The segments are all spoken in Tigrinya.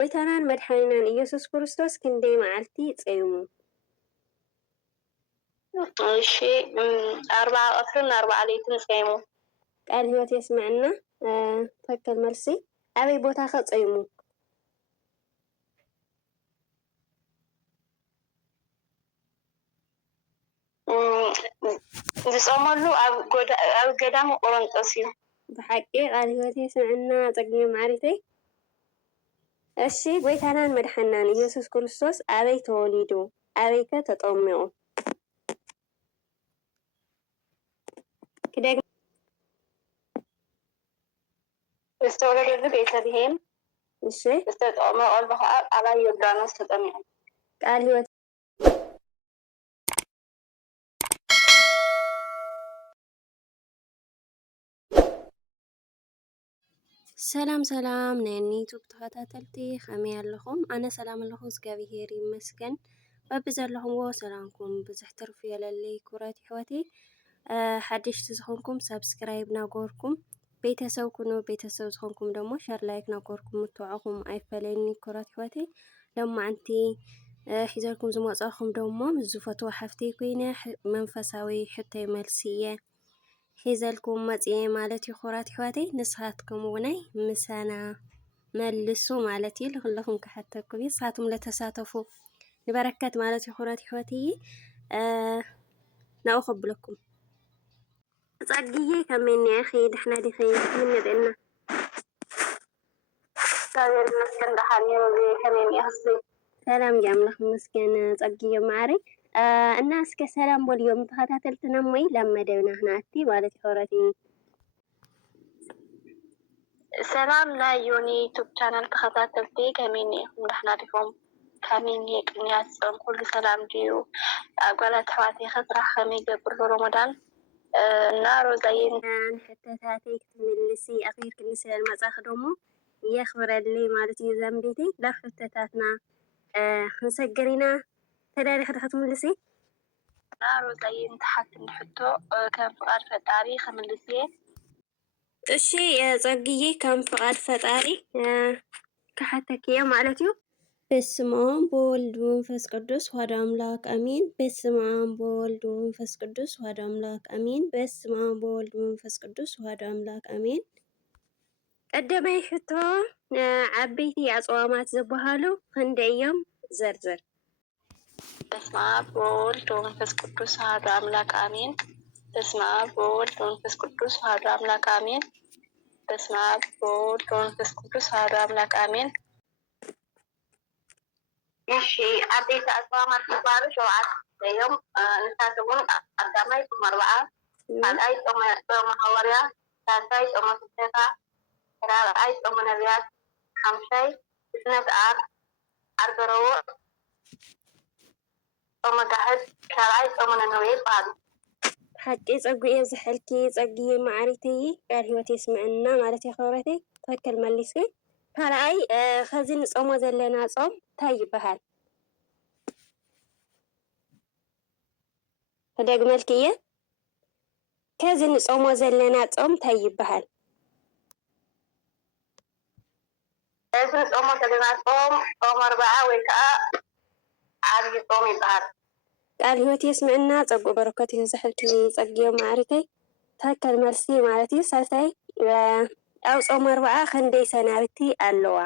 ጎይታናን መድሓኒናን ኢየሱስ ክርስቶስ ክንደይ መዓልቲ ፀይሙ? እሺ 40 ቀትርን 40 ሌሊትን ፀይሙ። ቃል ህይወት የስምዕና ትክክል መልሲ። ኣበይ ቦታ ኸ ፀይሙ? ዝፀመሉ ኣብ ገዳም ቆሮንጦስ እዩ። ብሓቂ ቃል ህይወት የስምዕና ፀግየ ማዕሪተይ። እሺ ጎይታናን መድሓኒናን ኢየሱስ ክርስቶስ ኣበይ ተወሊዱ? ኣበይ ከ ተጠሚቑ? ዝተወለደሉ ቤተልሔም። እሺ ዝተጠመቐሉ ከዓ ቃላይ ዮርዳኖስ ተጠሚቑ። ቃል ህይወት ሰላም ሰላም ናይ ዩቱብ ተኸታተልቲ ከመይ ኣለኹም? ኣነ ሰላም ኣለኹ እግዚአብሔር ይመስገን። በቢ ዘለኹምዎ ሰላምኩም ብዙሕ ትርፊ የለለይ ኩራት ሕይወቴ። ሓደሽቲ ዝኾንኩም ሰብስክራይብ ናገርኩም ቤተሰብ ኩኑ፣ ቤተሰብ ዝኾንኩም ደግሞ ሸር ላይክ ናገርኩም ምትውዓኹም ኣይፈለኒ ኩራት ሕይወቴ። ሎማዓንቲ ሒዘልኩም ዝመፃኹም ደሞ ዝፈትዎ ሓፍተይ ኮይነ መንፈሳዊ ሕቶይ መልሲ እየ ሒዘልኩም መፅየ ማለት እዩ ኩራት ሕይወተይ። ንስኻትኩም ውነይ ምሳና መልሱ ማለት እዩ ለኹለኹም ክሓተኩም እዩ። ንስኻትኩም ለተሳተፉ ንበረከት ማለት እዩ ኩራት ሕይወተይ። ናብኡ ከብለኩም ፀግዬ ከመይ ኒአኺ? ድሕና ዲኺ? ምን ንሪእና? እግዚአብሔር ይመስገን ደሓን እየ። ከመይ ኒአኺ? ሰላም እዩ ኣምላኽ ይመስገን። ፀግዬ ማዕረ እና እስከ ሰላም በልዮም ተኸታተልትና ሞይ ለመደብና ህናቲ ማለት ይኸውረቲ። ሰላም ናይ ዮኒ ዩቱብ ቻናል ተኸታተልቲ ከመይ ኒአኹም? ደሕና ዲኹም? ከመይ ኒአ ቅንያት ፆም ኩሉ ሰላም ድዩ? ኣጓላት ኣሕዋተይ ኸ ስራሕ ከመይ ይገብር ረመዳን? እና ሮዛይን ሕተታተይ ክትምልሲ ኣኺር ክንስል መጻኽ ደሞ የኽብረለይ ማለት እዩ ዘንቤተይ ላብ ሕተታትና ክንሰግር ኢና ተዳሊ ክትምልሲ እና ሮዛይን ተሓት ንሕቶ ከም ፍቃድ ፈጣሪ ክምልስ እየ። እሺ ፀግዬ ከም ፍቃድ ፈጣሪ ክሓተክ እየ ማለት እዩ። በስመ አብ ወወልድ ወመንፈስ ቅዱስ ዋህዶ አምላክ አሜን። በስመ አብ ወወልድ ወመንፈስ ቅዱስ ዋህዶ አምላክ አሜን። በስመ አብ ወወልድ ወመንፈስ ቅዱስ ዋህዶ አምላክ አሜን። ቀዳማይ ሕቶ ዓበይቲ ኣፅዋማት ዝበሃሉ ክንደይ እዮም? ዘርዝር። በስመ አብ ወወልድ ወመንፈስ ቅዱስ ዋህዶ አምላክ አሜን። በስመ አብ ወወልድ ወመንፈስ ቅዱስ ዋህዶ አምላክ አሜን። በስመ አብ ወወልድ ወመንፈስ ቅዱስ ዋህዶ አምላክ አሜን። እሺ ዓበይቲ ኣፅዋማት ዝበሃሉ 7 እዮም። ንሳቶም እውን ቀዳማይ ጾም 40፣ ካልኣይ ጾም ሐዋርያ፣ ሳልሳይ ጾም ፍልሰታ፣ ራብዓይ ጾም ነቢያት፣ ሓምሻይ ስነ ሰዓት ዓርቢ ረቡዕ፣ ጾመ ጋሕድ፣ ሻብዓይ ጾመ ነነዌ ይበሃሉ። ሓቂ ፀጉየ ዝሕልኪ ፀግየ ማዕሪተይ ቃል ህይወት የስምዕና ማለት የኸብረተይ ትክክል መሊስ። ካልኣይ ከዚ ንፆሞ ዘለና ጾም እንታይ ይበሃል? ክደግመልክ እየ። ከዚ ንፆሞ ዘለና ጾም እንታይ ይበሃል? እዚ ንፆሞ ዘለና ጾም ጾም 40 ወይ ከዓ ዓብይ ጾም ይበሃል። ቃል ህይወት የስምዕና ፀጉ በረከት ዝሕልኪ ፀግየ ማዕሪተይ ትክክል መልሲ ማለት እዩ። ሳልሳይ ኣብ ጾም 40 ክንደይ ሰናብቲ ኣለዋ?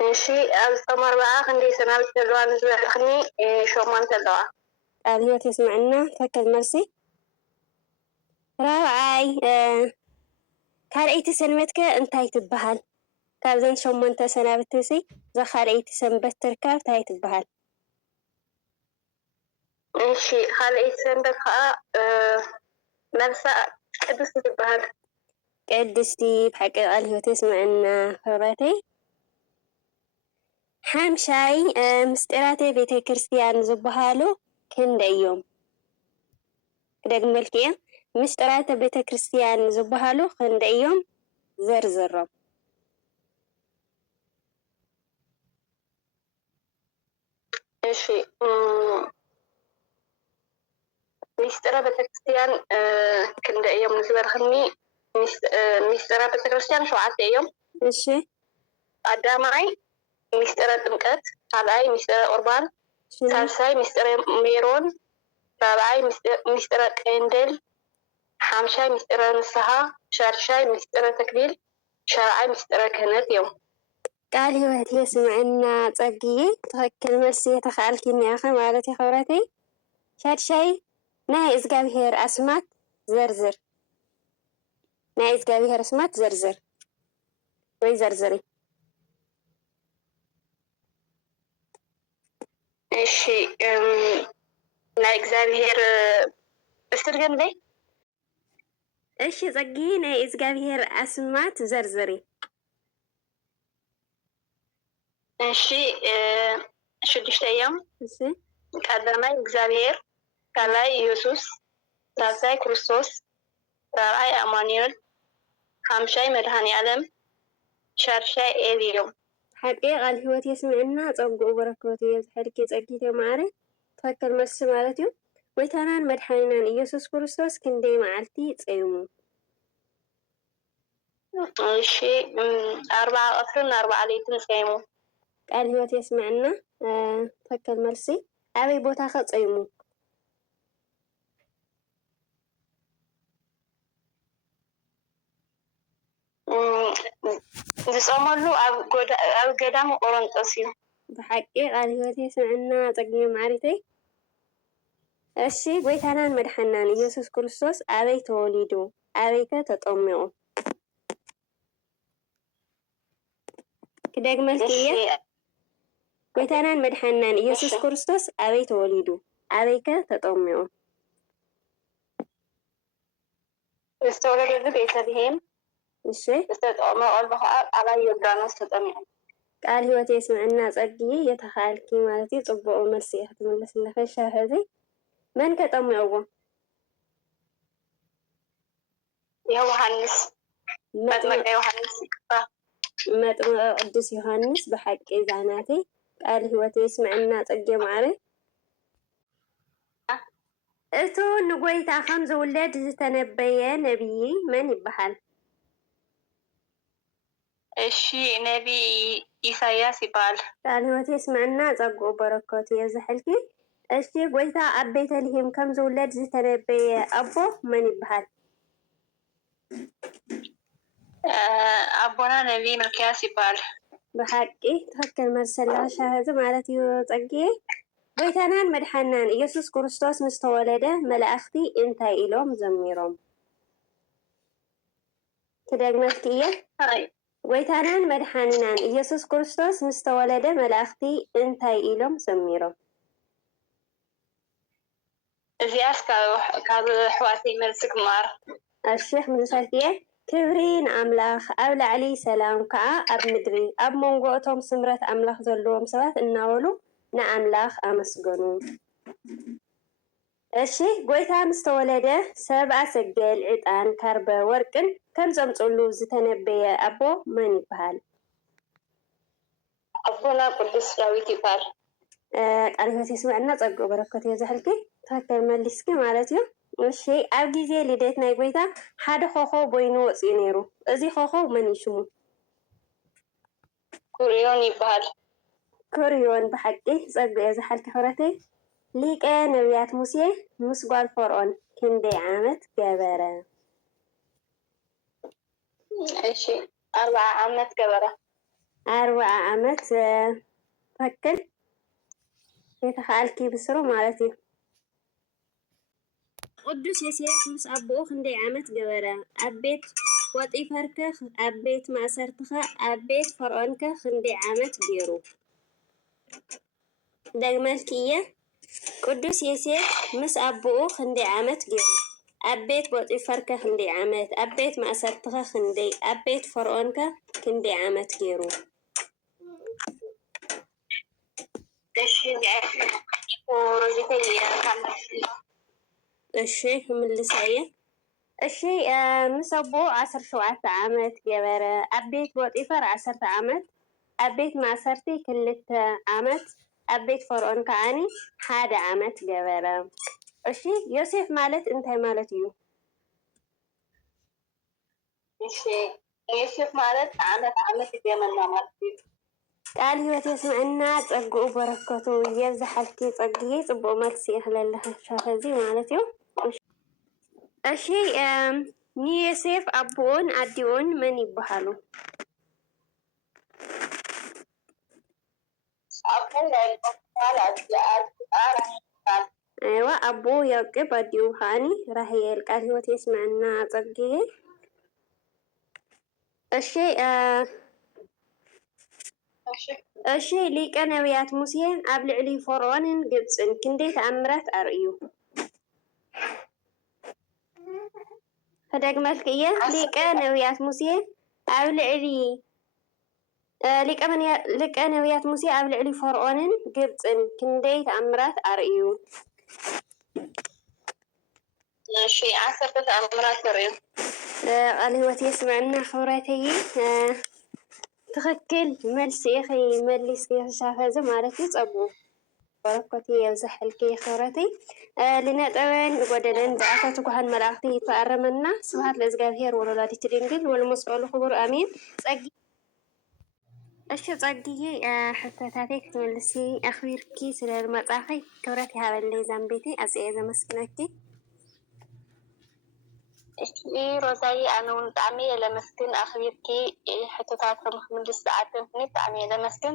እሺ ኣብ ጾም 40 ክንደይ ሰናብቲ ኣለዋ ንዝበልኽኒ 8 ኣለዋ። ቃል ህይወት የስምዕና ትክክል መልሲ። ራብዓይ ካልአይቲ ሰንበት ከ እንታይ ትበሃል? ካብዘን 8 ሰናብቲ እሲ እዛ ካልአይቲ ሰንበት ትርከብ እንታይ ትበሃል? እሺ ካልአይቲ ሰንበት ከዓ መልሳ ቅድስቲ ትበሃል። ቅድስቲ ብሓቂ ቃል ህይወት የስምዕና ክብረተይ። ሓምሻይ ምስጢራተ ቤተ ክርስቲያን ዝበሃሉ ክንደይ እዮም? ክደግመልክ እየ። ምስጢራተ ቤተ ክርስቲያን ዝበሃሉ ክንደይ እዮም? ዘርዝሮም። እሺ ምስጢረ ቤተክርስቲያን ክንደይ እዮም ንዝበልኽኒ? ምስጢረ ቤተክርስቲያን 7 እዮም። እሺ ቀዳማይ ሚስጥረ ጥምቀት፣ ካልኣይ ሚስጥረ ቁርባን፣ ሳልሳይ ሚስጥረ ሜሮን፣ ራብዓይ ሚስጥረ ቀንደል፣ ሓምሻይ ሚስጥረ ንስሓ፣ ሻድሻይ ሚስጥረ ተክሊል፣ ሻብዓይ ሚስጥረ ክህነት እዮም። ቃል ህይወት የስምዕና ፀጊዬ ትክክል መልሲ የተኸኣልኪ እኒኣኸ ማለት እዩ ክብረተይ። ሻድሻይ ናይ እግዚኣብሔር ኣስማት ዘርዝር። ናይ እግዚኣብሔር ኣስማት ዘርዝር ወይ ዘርዝሪ። እሺ ናይ እግዚኣብሔር እስትድገምዘይ እሺ ፀጊዬ ናይ እግዚኣብሔር ኣስማት ዘርዝሪ። እሺ ሽዱሽተ እዮም። እሺ ቀዳማይ እግዚአብሔር፣ ካልኣይ ኢየሱስ፣ ሳልሳይ ክርስቶስ፣ ራብዓይ አማኑኤል፣ ሓምሻይ መድሃኒ ዓለም፣ ሻድሻይ ኤል እዮም። ሓቂ ቃል ህይወት የስምዕና ፀጉኡ በረከቱ የዝሕልኪ ፀጊት ማዕረ ትክክል መልሲ ማለት እዩ። ጎይታናን መድሓኒናን ኢየሱስ ክርስቶስ ክንደይ መዓልቲ ፀይሙ? እሺ 40 ቀትርን 40 ሌሊትን ፀይሙ። ቃል ህይወት የስምዕና ትክክል መልሲ። ኣበይ ቦታ ኸ ፀይሙ? ዝፀመሉ ኣብ ገዳም ቆሮንጦስ እዩ። ብሓቂ ቃል ህይወት የስምዕና ፀጊም ማዕሪተይ። እሺ ጎይታናን መድሓናን ኢየሱስ ክርስቶስ ኣበይ ተወሊዱ? ኣበይ ከ ተጠሚቑ? ክደግመልኪ እየ። ጎይታናን መድሓናን ኢየሱስ ክርስቶስ ኣበይ ተወሊዱ? ኣበይ ከ ተጠሚቑ? ዝተወለደሉ ቤተልሔም። እሺ ዝተጠመቀሉ ከዓ ቃላይ ዮርዳኖስ ተጠሚቑ። ቃል ህይወት የስምዕና ፀጊዬ የተኸኣልኪ ማለት እዩ። ፅቡቅ መልሲ እየ ክትምልስ ኣለኸ። ሻህዚ መን ከጠሚቕዎ? ዮሃንስ መጥመቀ ዮሃንስ መጥምቀ ቅዱስ ዮሃንስ። ብሓቂ ዛናተይ ቃል ህይወት የስምዕና ፀጌ ማዕረ። እቱ ንጎይታ ከም ዝውለድ ዝተነበየ ነቢይ መን ይበሃል? እሺ ነቢ ኢሳያስ ይበሃል። ቃል ህይወት የስምዕና ፀጉኡ በረከቱ የዝሕልኪ። እሺ ጎይታ ኣብ ቤተልሔም ከም ዝውለድ ዝተነበየ ኣቦ መን ይበሃል? ኣቦና ነቢ ሚልክያስ ይበሃል። ብሓቂ ትክክል መልሲ ኣለካ ሻህዚ ማለት እዩ ፀጊዬ። ጎይታናን መድሓናን ኢየሱስ ክርስቶስ ምስ ተወለደ መላእኽቲ እንታይ ኢሎም ዘሚሮም? ክደግመልኪ እየ። ጎይታናን መድሓኒናን ኢየሱስ ክርስቶስ ምስ ተወለደ መላእኽቲ እንታይ ኢሎም ዘሚሮም? እዚኣስ ካብ ኣሕዋተይ መልሲ ክመሃር። እሺ ክምልሰልኪ እየ። ክብሪ ንኣምላኽ ኣብ ላዕሊ ሰላም ከዓ ኣብ ምድሪ ኣብ መንጎ እቶም ስምረት ኣምላኽ ዘለዎም ሰባት እናበሉ ንኣምላኽ ኣመስገኑ። እሺ ጎይታ ምስ ተወለደ ሰብኣ ሰገል ዕጣን ካርበ ወርቅን ከም ዘምፅሉ ዝተነበየ ኣቦ መን ይበሃል? ኣቦና ቅዱስ ዳዊት ይበሃል። ቃል ህይወት የስምዕና ፀጉኡ በረከቱ የዝሕልኪ። ትክክል መሊስኪ ማለት እዩ። እሺ ኣብ ግዜ ልደት ናይ ጎይታ ሓደ ኮኸብ በይኑ ወፂኡ ነይሩ። እዚ ኮኸብ መን እዩ ሽሙ? ኩርዮን ይበሃል። ኩርዮን ብሓቂ ፀጉኡ የዝሓልኪ ሕብረተይ። ሊቀ ነቢያት ሙሴ ምስ ጓል ፈርዖን ክንደይ ዓመት ገበረ? እሺ 40 ዓመት ገበረ። 40 ዓመት ትክክል የተኸኣልኪ ብስሩ ማለት እዩ። ቅዱስ ዮሴፍ ምስ ኣቦኡ ክንደይ ዓመት ገበረ? ኣብ ቤት ጶጢፈር ከ ኣብ ቤት ማእሰርቲ ኸ ኣብ ቤት ፈርዖን ከ ክንደይ ዓመት ገይሩ? ደግመልኪ እየ። ቅዱስ ዮሴፍ ምስ ኣቦኡ ክንደይ ዓመት ገይሩ? ኣብ ቤት ጶጢፈር ከ ክንደይ ዓመት? ኣብ ቤት ማእሰርቲ ኸ ክንደይ? ኣብ ቤት ፈርዖን ከ ክንደይ ዓመት ገይሩ? እሺ ምልሳ እየ። እሺ ምስ ኣቦኡ 17 ዓመት ገበረ። ኣብ ቤት ጶጢፈር 10 ዓመት፣ ኣብ ቤት ማእሰርቲ 2 ዓመት፣ ኣብ ቤት ፈርዖን ከዓኒ 1 ዓመት ገበረ። እሺ ዮሴፍ ማለት እንታይ ማለት እዩ? እሺ የሴፍ ማለት ዓመት የመና ማለት እዩ። ቃል ህይወት የስምዕና ጸጉኡ በረከቱ የብዝሓልኪ ጸግዬ ጽቡቕ መልሲ ይኽለለኸ ሻፈዚ ማለት እዩ። እሺ ንዮሴፍ አቦኡን አዲኡን መን ይበሃሉ? አቦ ያዕቆብ አይዋ አቦ ያዕቆብ አዲኡ ከዓኒ ራሄል ቃል ህይወት የስምዕና ጸግዬ። እሺ እሺ ሊቀ ነቢያት ሙሴ ኣብ ልዕሊ ፈርዖንን ግብፅን ክንደይ ተኣምራት ኣርእዩ? ከደግመልክ እየ ሊቀ ነቢያት ሙሴ ኣብ ልዕሊ ፈርዖንን ግብፅን ክንደይ ተኣምራት ኣርእዩ? እሺ 10 ተኣምራት ኣርእዩ። ቃል ህይወት የስምዕና ክብረተይ ትኽክል መልሲ ኢኺ መሊስ ክሻፈዚ ማለት እዩ። ፀቡቑ በረኮት የብዛሕልኪ ክብረተይ ልነጠበን ጎደለን ዝኣተቱ ጉሃን መላእኽቲ ይተኣረመና። ስብሐት ለእግዚአብሔር ወለወላዲቱ ድንግል ወለመስቀሉ ክቡር አሜን። እሺ ጸግዬ ሕቶታተይ ክትመልሲ ኣኽቢርኪ ስለ ዝመጻኺ ክብረት ይሃበለይ ዛንቤቴ ኣዝየ ዘመስግነኪ። እሺ ሮዛይ ኣነ እውን ብጣዕሚ እየ ለመስግን ኣኽቢርኪ ሕቶታቶም ክምልስ ዝዓደምኩኒ ብጣዕሚ እየ ለመስግን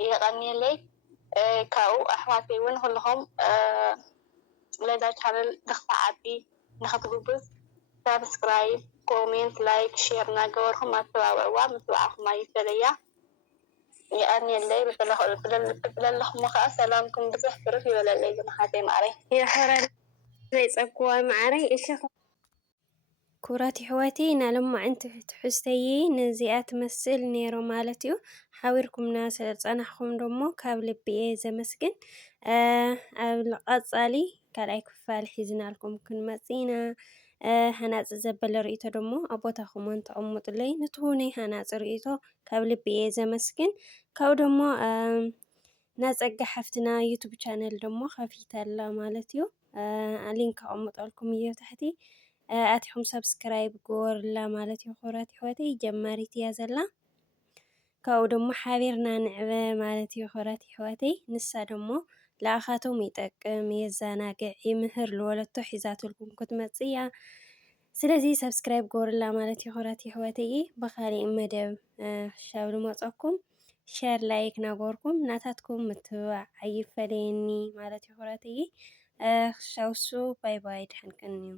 የቐኒየለይ። ካብኡ ኣሕዋተይ እውን ኩልኹም ለዛ ቻነል ንኽትዓቢ ንኽትግብዝ ሳብስክራይብ፣ ኮሜንት፣ ላይክ፣ ሼር እናገበርኩም ኣተባብዕዋ ምትባዕኹም ኣይፈለያ የቐኒየለይ። ብለለኹም ከዓ ሰላምኩም ብዙሕ ትርፍ ይበለለይ ዝመሓተይ ማዕረይ የሕረን ዘይጸግዋ ማዕረይ። እሺ ኩራት ሕወቲ ናሎማዕንቲ ትሕዝተይ ነዚኣ ትመስል ነይሮ ማለት እዩ። ሓቢርኩምና ስለ ጸናሕኩም ደሞ ካብ ልቢ እየ ዘመስግን። ኣብ ቀጻሊ ካልኣይ ክፋል ሒዝናልኩም ክንመጽእ ኢና። ሃናፂ ዘበለ ርእይቶ ደሞ ኣብ ቦታኹም ተቐምጡለይ ነቲ ናይ ሃናፂ ርእይቶ ካብ ልቢ እየ ዘመስግን። ካብኡ ደሞ ናጸጋ ሓፍትና ዩቱብ ቻነል ደሞ ከፊታ ኣላ ማለት እዩ። ሊንክ ኣቐምጠልኩም እየ ታሕቲ ኣቲኹም ሰብስክራይብ ግበሩላ ማለት እዩ። ኩራት ሕወተይ ጀማሪት እያ ዘላ ካብኡ ደሞ ሓቢርና ንዕበ ማለት እዩ። ኩራት ሕወተይ ንሳ ደሞ ለኣኻቶም ይጠቅም የዘናግዕ ይምህር ዝወለቶ ሒዛትልኩም ክትመጽእ እያ። ስለዚ ሰብስክራይብ ግበሩላ ማለት እዩ። ኩራት ሕወተይ ብኻሊእ መደብ ክሻብ ልመጸኩም ሸር ላይክ ናገርኩም ናታትኩም ምትብባዕ ኣይፈለየኒ ማለት እዩ። ኩራተይ ክሻውሱ ባይ ባይ ድሕንቅን እዩ።